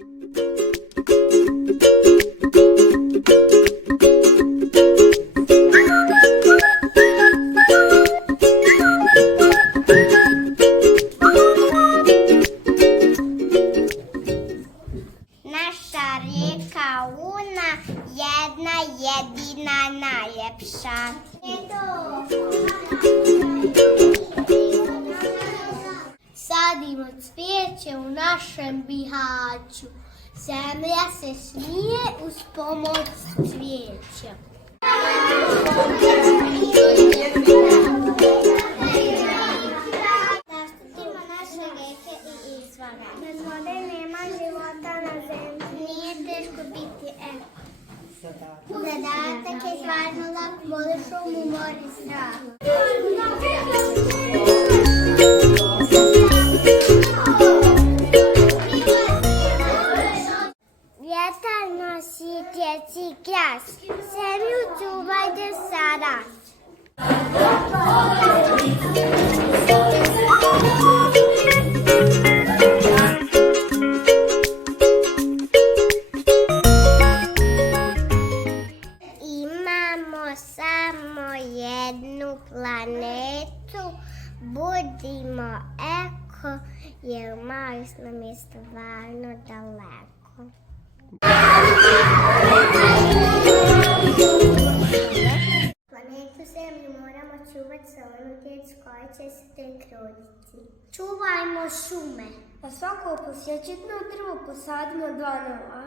Naša rijeka Una, jedna jedina najljepša. Sadimo cvijeće u našem Bihaću. Zemlja se smije uz pomoć cvijeća. Zaštitimo naše rijeke i izvore. Bez vode nema života na zemlji. Nije teško biti eko. Zadatak je stvarno lak, voli šumu, more, strah. Vjetar nosi djeci glas, zemlju čuvajte sada. Imamo samo jednu planetu, budimo eko, jer mali nam je stvarno daleko. Planetu Zemlju moramo čuvati za onu djecu koja će se tek roditi. Čuvajmo šume. A svako posjećetno drvo posadimo 2 nova.